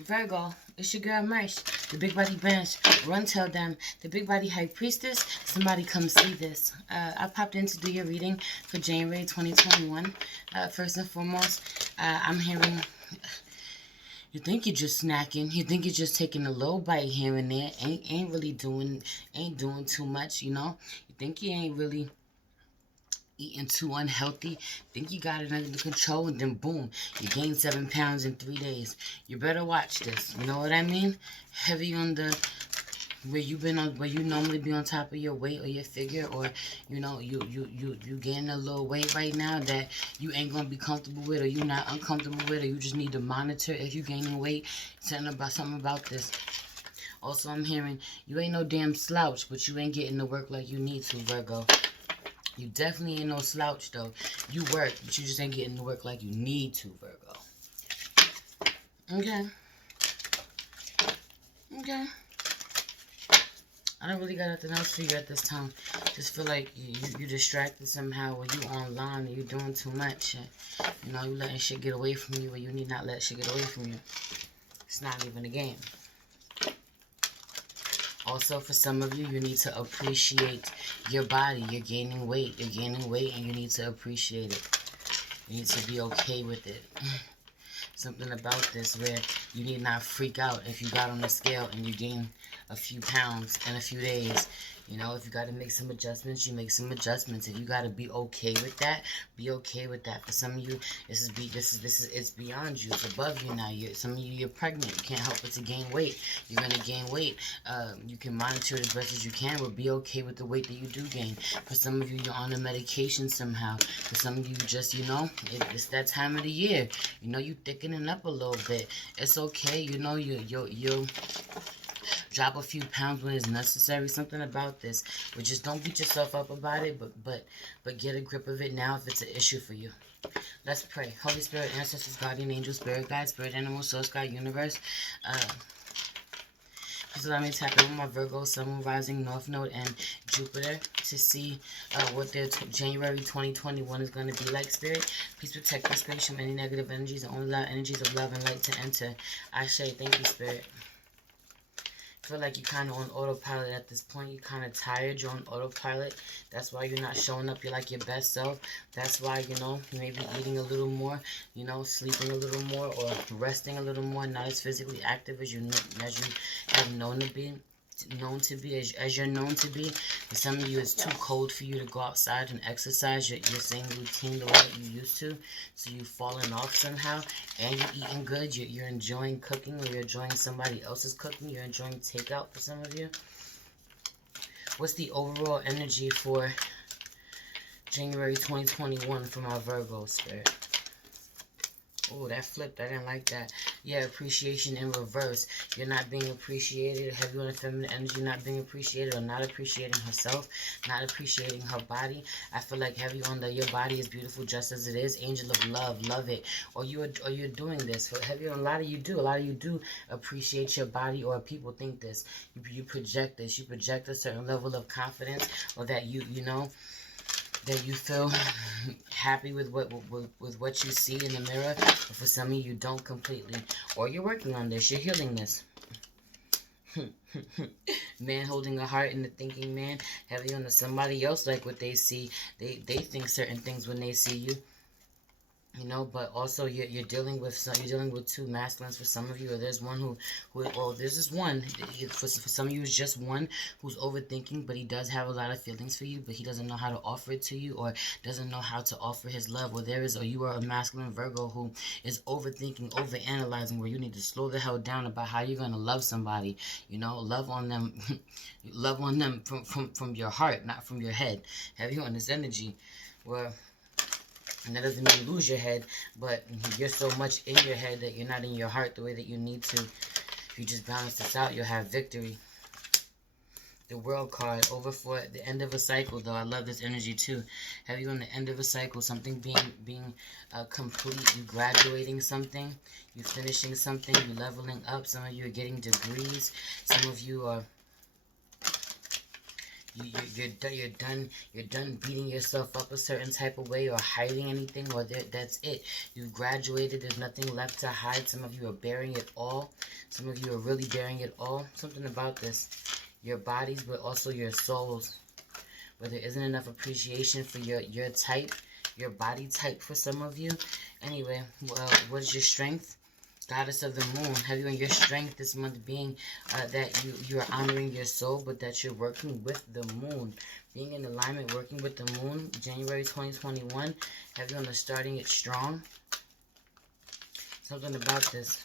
Virgo, it's your girl Merch, the Big Body Bench. Run tell them, the Big Body High Priestess, somebody come see this. I popped in to do your reading for January 2021. First and foremost, I'm hearing, you think you're just snacking, you think you're just taking a little bite here and there, ain't doing too much, you know? You think you ain't really eating too unhealthy, think you got it under control, and then boom, you gain 7 pounds in 3 days. You better watch this. You know what I mean? Heavy on the where you normally be on top of your weight or your figure, or you gaining a little weight right now that you ain't gonna be comfortable with, or you not uncomfortable with, or you just need to monitor if you gaining weight. Something about this. Also, I'm hearing you ain't no damn slouch, but you ain't getting to work like you need to, Virgo. You definitely ain't no slouch, though. You work, but you just ain't getting to work like you need to, Virgo. Okay. Okay. I don't really got nothing else for you at this time. Just feel like you distracted somehow, or you online, or you doing too much. You know, you letting shit get away from you, or you need not let shit get away from you. It's not even a game. Also, for some of you, you need to appreciate your body. You're gaining weight, and you need to appreciate it. You need to be okay with it. Something about this where you need not freak out if you got on the scale and you gain a few pounds in a few days. You know, if you got to make some adjustments, you make some adjustments. If you got to be okay with that, be okay with that. For some of you, it's beyond you. It's above you now. Some of you, you're pregnant. You can't help but to gain weight. You're gonna gain weight. You can monitor it as best as you can, but be okay with the weight that you do gain. For some of you, you're on a medication somehow. For some of you, just it's that time of the year. You know, you thickening up a little bit. It's okay. You know, you drop a few pounds when it's necessary. Something about this, but just don't beat yourself up about it. But get a grip of it now if it's an issue for you. Let's pray. Holy Spirit, ancestors, guardian angel, spirit guide, spirit animal, source guide, universe. Please allow me to tap in with my Virgo, Sun, Moon, Rising, North Node, and Jupiter to see what their January 2021 is going to be like, Spirit. Please protect this space from any negative energies and only allow energies of love and light to enter. I say thank you, Spirit. I feel like you're kind of on autopilot at this point. You're kind of tired. You're on autopilot. That's why you're not showing up. You're like your best self. That's why, you maybe eating a little more, sleeping a little more, or resting a little more. Not as physically active as you have known to be. As you're known to be. For some of you, it's too cold for you to go outside and exercise your same routine the way that you used to, so you've fallen off somehow. And you're eating good, you're enjoying cooking, or you're enjoying somebody else's cooking, you're enjoying takeout for some of you. What's the overall energy for January 2021 for my Virgo, Spirit? Oh, that flipped. I didn't like that. Yeah, appreciation in reverse. You're not being appreciated. Heavy on the feminine energy, not being appreciated, or not appreciating herself, not appreciating her body. I feel like heavy on your body is beautiful just as it is. Angel of love, love it. Or you're doing this. For heavy on, a lot of you do appreciate your body, or people think this. You project this. You project a certain level of confidence, or that that you feel happy with what you see in the mirror. But for some of you, don't completely. Or you're working on this. You're healing this. Man holding a heart and the thinking man. Heavy on to somebody else, like what they see. They think certain things when they see you. But also you're dealing with two masculines for some of you, or there's one there's this one for some of you, it's just one who's overthinking, but he does have a lot of feelings for you, but he doesn't know how to offer it to you, or doesn't know how to offer his love. Or you are a masculine Virgo who is overthinking, overanalyzing, where you need to slow the hell down about how you're gonna love somebody. Love on them, love on them from your heart, not from your head. Have you on this energy where. And that doesn't mean lose your head, but you're so much in your head that you're not in your heart the way that you need to. If you just balance this out, you'll have victory. The World card, over for the end of a cycle, though. I love this energy too. Have you on the end of a cycle, something being complete. You graduating something, you finishing something, you leveling up. Some of you are getting degrees. Some of you are You're done beating yourself up a certain type of way or hiding anything, or that's it. You've graduated. There's nothing left to hide. Some of you are bearing it all. Some of you are really bearing it all. Something about this, your bodies, but also your souls. Where there isn't enough appreciation for your type, your body type for some of you. Anyway, what is your strength? Goddess of the moon, have you in your strength this month being that you are honoring your soul, but that you're working with the moon. Being in alignment, working with the moon, January 2021, have you on the starting it strong. Something about this.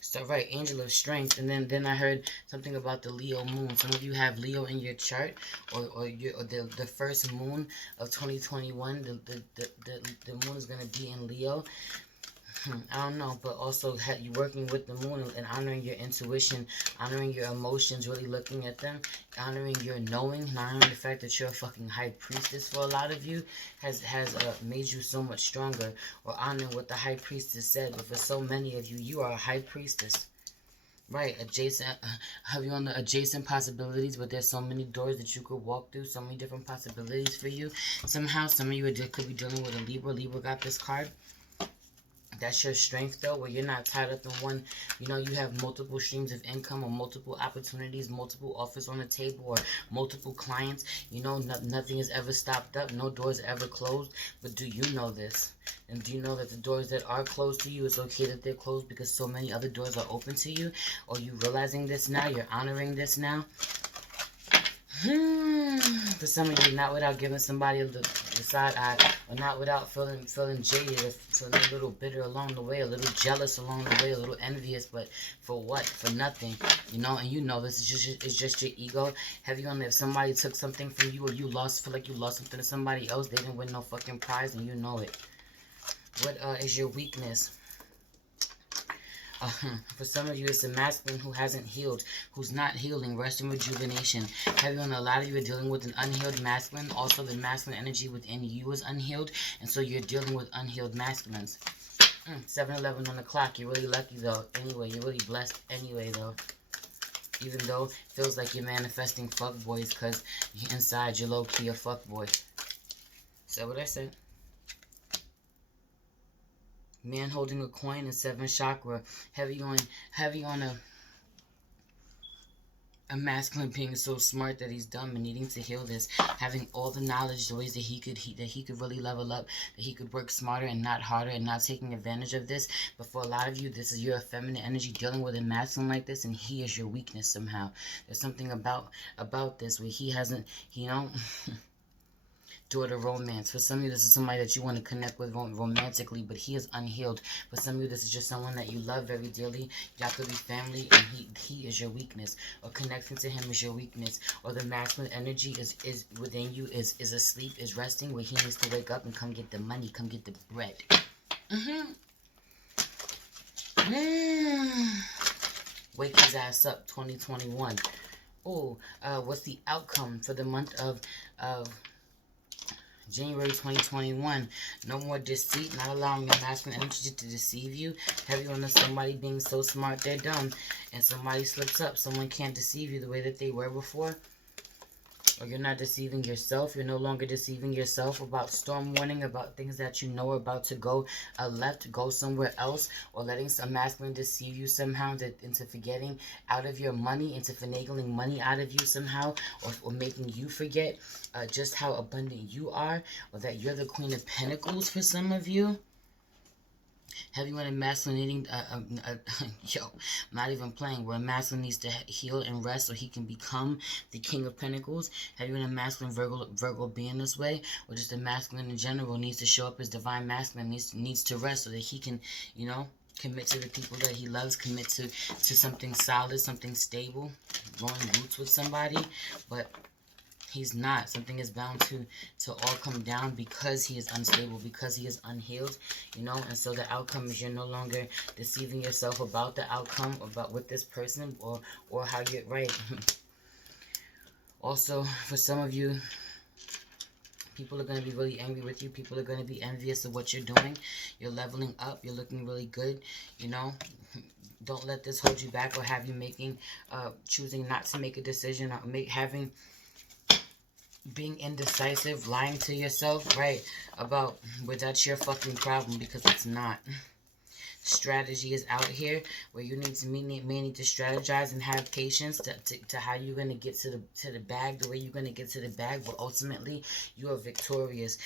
So, right, angel of strength, and then I heard something about the Leo moon. Some of you have Leo in your chart, or the first moon of 2021. The moon is gonna be in Leo. I don't know, but also you working with the moon and honoring your intuition, honoring your emotions, really looking at them, honoring your knowing, honoring the fact that you're a fucking high priestess for a lot of you has made you so much stronger, or honoring what the high priestess said. But for so many of you, you are a high priestess. Right, adjacent, have you on the adjacent possibilities, but there's so many doors that you could walk through, so many different possibilities for you. Somehow, some of you could be dealing with a Libra. Libra got this card. That's your strength, though, where you're not tied up in one. You know, you have multiple streams of income, or multiple opportunities, multiple offers on the table, or multiple clients. You know, nothing is ever stopped up. No doors are ever closed. But do you know this? And do you know that the doors that are closed to you, it's okay that they're closed because so many other doors are open to you? Or you realizing this now? You're honoring this now? For some of you, not without giving somebody the side eye, or not without feeling jaded, or feeling a little bitter along the way, a little jealous along the way, a little envious, but for what? For nothing, you know. And you know this is just your ego. Have you on if somebody took something from you, or you feel like you lost something to somebody else, they didn't win no fucking prize, and you know it. What is your weakness? For some of you, it's a masculine who hasn't healed, who's not healing, rest and rejuvenation. Heavy on a lot of you are dealing with an unhealed masculine. Also, the masculine energy within you is unhealed, and so you're dealing with unhealed masculines. 7-11 on the clock. You're really lucky, though. Anyway, you're really blessed anyway, though. Even though it feels like you're manifesting fuckboys, because inside you're low-key a fuckboy. Is that what I said? Man holding a coin and 7 chakra. Heavy on a masculine being so smart that he's dumb and needing to heal this, having all the knowledge, the ways that he could really level up, that he could work smarter and not harder, and not taking advantage of this. But for a lot of you, this is your feminine energy dealing with a masculine like this, and he is your weakness somehow. There's something about this where he hasn't, you know. Daughter romance. For some of you, this is somebody that you want to connect with romantically, but he is unhealed. For some of you, this is just someone that you love very dearly. Y'all could be family, and he is your weakness, or connecting to him is your weakness, or the masculine energy is within you is asleep, is resting, where he needs to wake up and come get the money, come get the bread. Wake his ass up, 2021. Oh, what's the outcome for the month of January 2021? No more deceit, not allowing your masculine energy to deceive you. Heavy on somebody being so smart they're dumb, and somebody slips up. Someone can't deceive you the way that they were before. Or you're not deceiving yourself. You're no longer deceiving yourself about storm warning, about things that you know are about to go left, go somewhere else, or letting some masculine deceive you somehow into forgetting out of your money, into finagling money out of you somehow, or making you forget just how abundant you are, or that you're the Queen of Pentacles for some of you. Have you in a masculine needing, yo, I'm not even playing, where a masculine needs to heal and rest so he can become the King of Pentacles? Have you in a masculine Virgo being this way? Or just a masculine in general needs to show up as divine masculine, needs to rest so that he can, you know, commit to the people that he loves, commit to something solid, something stable, growing roots with somebody, but he's not. Something is bound to all come down because he is unstable, because he is unhealed, you know. And so the outcome is you're no longer deceiving yourself about the outcome, about with this person, or how you're right. Also, for some of you, people are going to be really angry with you. People are going to be envious of what you're doing. You're leveling up. You're looking really good, you know. Don't let this hold you back, or have you choosing not to make a decision, or having being indecisive, lying to yourself, right? About, but that's your fucking problem because it's not. Strategy is out here where you need to may need to strategize and have patience to how you're gonna get to the bag, the way you're gonna get to the bag, but ultimately you are victorious.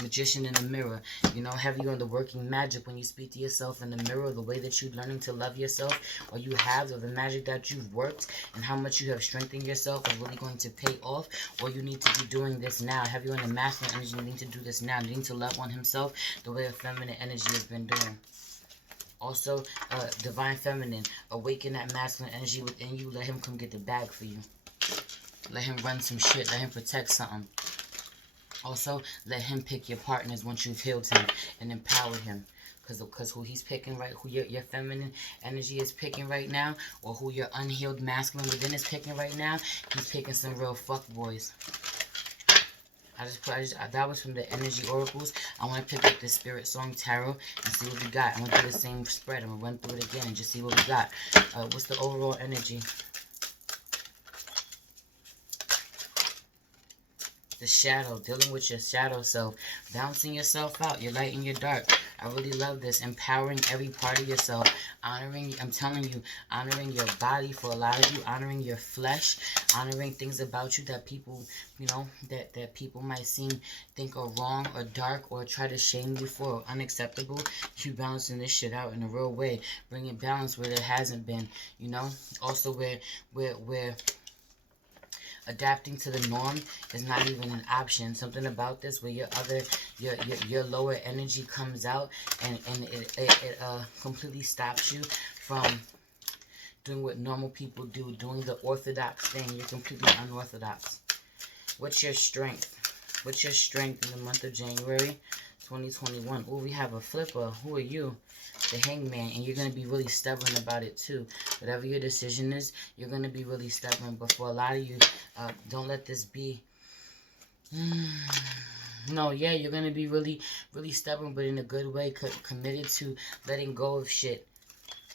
Magician in the mirror, you know, heavy on the working magic when you speak to yourself in the mirror, the way that you're learning to love yourself, or you have, or the magic that you've worked and how much you have strengthened yourself is really going to pay off, or you need to be doing this now. Heavy on the masculine energy, you need to do this now, needing to love on himself the way a feminine energy has been doing. Also, divine feminine, awaken that masculine energy within you. Let him come get the bag for you. Let him run some shit. Let him protect something. Also, let him pick your partners once you've healed him and empowered him. Because who he's picking right, who your feminine energy is picking right now, or who your unhealed masculine within is picking right now, he's picking some real fuck boys. That was from the Energy Oracles. I want to pick up the Spirit Song Tarot and see what we got. I'm going to do the same spread. I'm going to run through it again and just see what we got. What's the overall energy? The shadow, dealing with your shadow self, balancing yourself out, your light and your dark. I really love this. Empowering every part of yourself, honoring, I'm telling you, honoring your body for a lot of you, honoring your flesh, honoring things about you that people, you know, that people might think are wrong or dark or try to shame you for or unacceptable. You balancing this shit out in a real way, bringing balance where there hasn't been, you know. Also where adapting to the norm is not even an option. Something about this where your lower energy comes out and it completely stops you from doing what normal people do, doing the orthodox thing. You're completely unorthodox. What's your strength? What's your strength in the month of January 2021? Oh, we have a flipper. Who are you? The Hangman, and you're going to be really stubborn about it too. Whatever your decision is, you're going to be really stubborn. But for a lot of you, don't let this be... No, yeah, you're going to be really, really stubborn, but in a good way, committed to letting go of shit.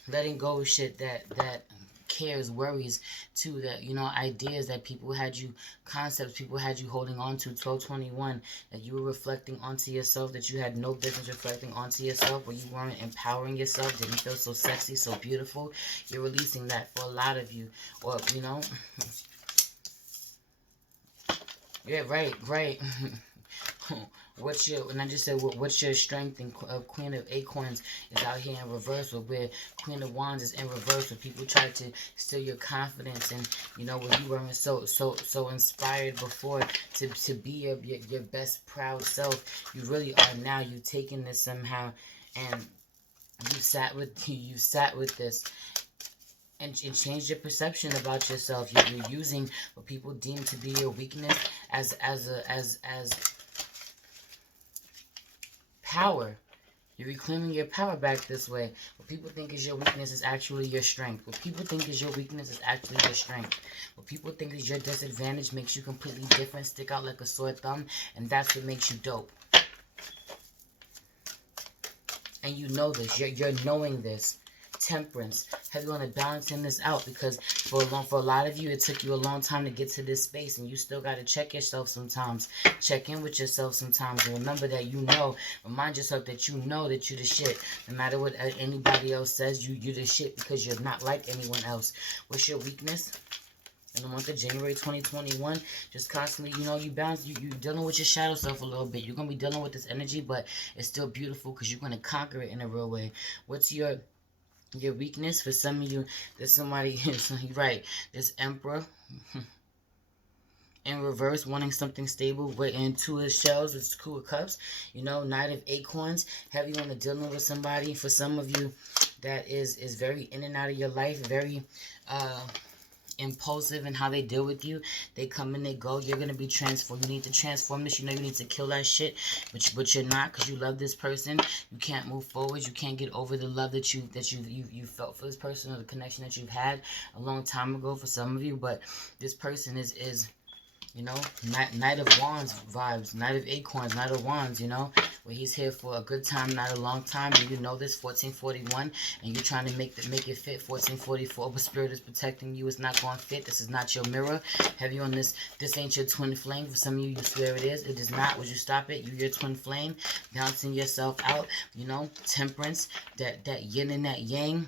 Letting go of shit that cares, worries too, that, you know, ideas that people had you, concepts people had you holding on to, 1221, that you were reflecting onto yourself, that you had no business reflecting onto yourself, where you weren't empowering yourself, didn't feel so sexy, so beautiful. You're releasing that for a lot of you. Or, you know, yeah, right. What's your, and I just said, what's your strength? And Queen of Acorns is out here in reverse, where Queen of Wands is in reverse, where people try to steal your confidence, and, you know, when you weren't so inspired before to be your best proud self, you really are now. You taking this somehow, and you sat with this. And change your perception about yourself. You're using what people deem to be your weakness as power. You're reclaiming your power back this way. What people think is your weakness is actually your strength. What people think is your weakness is actually your strength. What people think is your disadvantage makes you completely different, stick out like a sore thumb, and that's what makes you dope. And you know this. You're knowing this. Temperance. Heavy on balancing this out, because for a lot of you, it took you a long time to get to this space, and you still got to check yourself sometimes. Check in with yourself sometimes, and remember that you know. Remind yourself that you know that you're the shit. No matter what anybody else says, you're the shit because you're not like anyone else. What's your weakness? In the month of January 2021, just constantly, you know, you balance, you're dealing with your shadow self a little bit. You're going to be dealing with this energy, but it's still beautiful because you're going to conquer it in a real way. What's your weakness? For some of you, there's somebody, right, this Emperor in reverse, wanting something stable, but in Two of Shells, it's Two of Cups, you know, Knight of Acorns, heavy on the dealing with somebody. For some of you, that is very in and out of your life, very impulsive in how they deal with you. They come and they go. You're going to be transformed. You need to transform this. You know you need to kill that shit, but you're not, because you love this person. You can't move forward. You can't get over the love that you felt for this person, or the connection that you've had a long time ago for some of you. But this person is You know, Knight of Wands vibes, Knight of Acorns, Knight of Wands, you know, where he's here for a good time, not a long time, and you know this, 1441, and you're trying to make it fit, 1444, but Spirit is protecting you. It's not going to fit. This is not your mirror. Heavy on this. This ain't your twin flame. For some of you, you swear it is. It is not. Would you stop it? You're your twin flame, balancing yourself out, you know, temperance, that yin and that yang,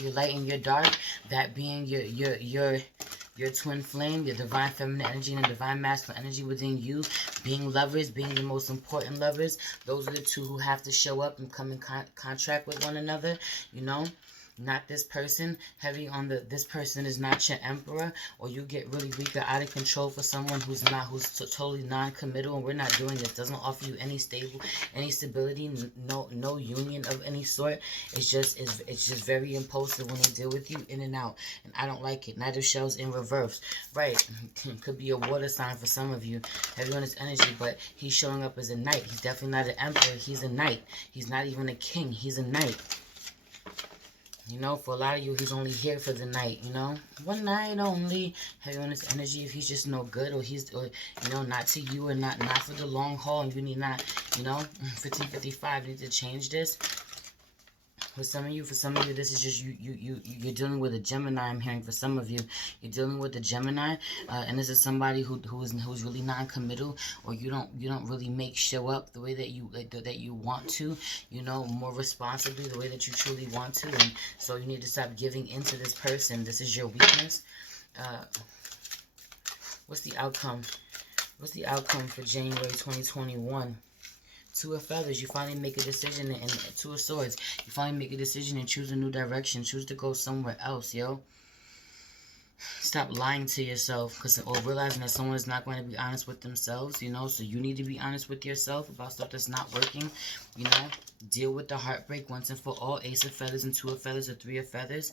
your light and your dark, that being your twin flame, your divine feminine energy and the divine masculine energy within you, being lovers, being the most important lovers. Those are the two who have to show up and come in contract with one another, you know. Not this person. Heavy on the, this person is not your emperor, or you get really weak or out of control for someone who's totally non-committal, and we're not doing this. Doesn't offer you any stability, no union of any sort. It's just very impulsive when they deal with you, in and out, and I don't like it. Knight of Shells in reverse, right? Could be a water sign for some of you. Heavy on his energy, but he's showing up as a knight. He's definitely not an emperor. He's a knight. He's not even a king. He's a knight. You know, for a lot of you, he's only here for the night, you know? One night only. Heavy on his energy if he's just no good, or he's, or, you know, not to you, or not for the long haul, and you need not, you know? 1555, you need to change this. For some of you, this is just you're dealing with a Gemini. I'm hearing for some of you, you're dealing with a Gemini, and this is somebody who's really non-committal, or you don't really show up the way that you want to, you know, more responsibly, the way that you truly want to, and so you need to stop giving into this person. This is your weakness. What's the outcome? What's the outcome for January 2021? Two of Feathers, you finally make a decision, and Two of Swords, you finally make a decision and choose a new direction. Choose to go somewhere else, yo. Stop lying to yourself, or realizing that someone is not going to be honest with themselves, you know, so you need to be honest with yourself about stuff that's not working, you know. Deal with the heartbreak once and for all. Ace of Feathers and Two of Feathers, or Three of Feathers,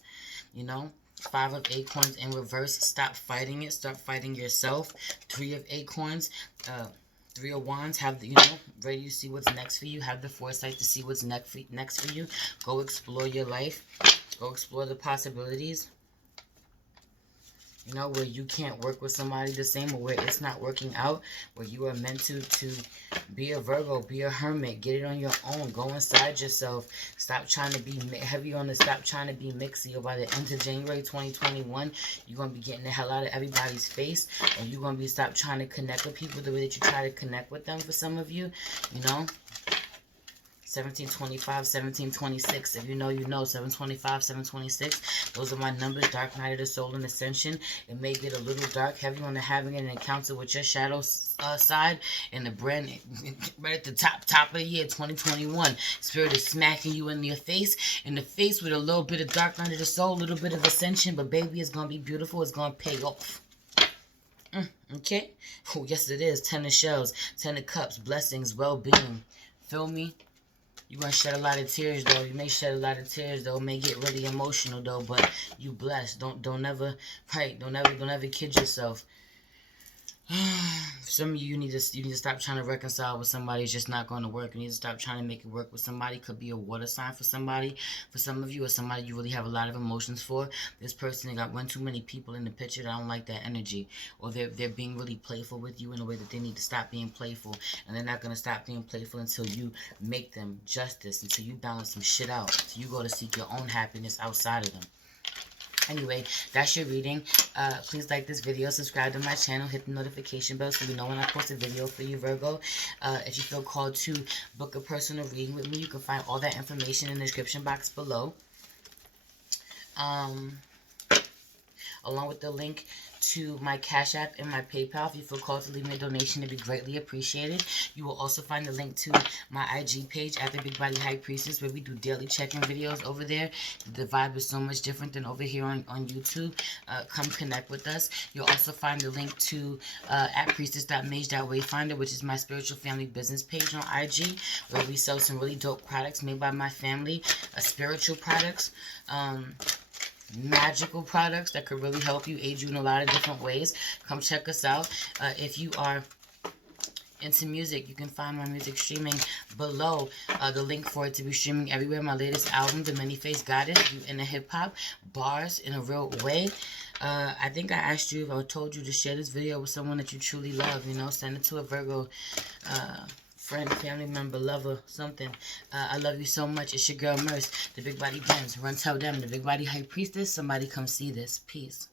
you know. Five of Acorns in reverse. Stop fighting it. Start fighting yourself. Three of Acorns, Three of Wands, have the, you know, ready to see what's next for you. Have the foresight to see what's next for you. Go explore your life. Go explore the possibilities. You know, where you can't work with somebody the same, or where it's not working out, where you are meant to be a Virgo, be a hermit, get it on your own, go inside yourself, stop trying to be heavy on the, stop trying to be mixy, or by the end of January 2021, you're going to be getting the hell out of everybody's face, and you're going to be stop trying to connect with people the way that you try to connect with them for some of you, you know. 1725, 1726. If you know, you know. 725, 726. Those are my numbers. Dark Night of the Soul and Ascension. It may get a little dark, heavy on the having an encounter with your shadow side, and the brand right at the top of the year 2021. Spirit is smacking you in the face with a little bit of Dark Night of the Soul, a little bit of Ascension, but baby, it's gonna be beautiful. It's gonna pay off. Okay. Oh, yes, it is. 10 of Shells, 10 of Cups, blessings, well-being. Feel me? You're going to shed a lot of tears, though. You may shed a lot of tears, though. It may get really emotional, though. But you blessed. Don't ever kid yourself. Some of you need to stop trying to reconcile with somebody. It's just not going to work. You need to stop trying to make it work with somebody. Could be a water sign for somebody. For some of you, or somebody you really have a lot of emotions for. This person got one too many people in the picture that don't like that energy, or they're being really playful with you in a way that they need to stop being playful, and they're not going to stop being playful until you make them justice, until you balance some shit out, until you go to seek your own happiness outside of them. Anyway, that's your reading. Please like this video, subscribe to my channel, hit the notification bell so you know when I post a video for you, Virgo. If you feel called to book a personal reading with me, you can find all that information in the description box below. Along with the link to my Cash App and my PayPal. If you feel called to leave me a donation, it'd be greatly appreciated. You will also find the link to my IG page at the Big Body High Priestess, where we do daily check-in videos over there. The vibe is so much different than over here on YouTube. Come connect with us. You'll also find the link to at priestess.mage.wayfinder, which is my spiritual family business page on IG, where we sell some really dope products made by my family, spiritual products, magical products that could really help you, aid you in a lot of different ways. Come check us out. If you are into music, you can find my music streaming below. The link for it to be streaming everywhere. My latest album, The Many-Faced Goddess, you in a hip-hop, bars in a real way. I think I asked you, or told you to share this video with someone that you truly love, you know, send it to a Virgo friend, family member, lover, something. I love you so much. It's your girl Merce, the Big Body Gems. Run tell them, the Big Body High Priestess, somebody come see this. Peace.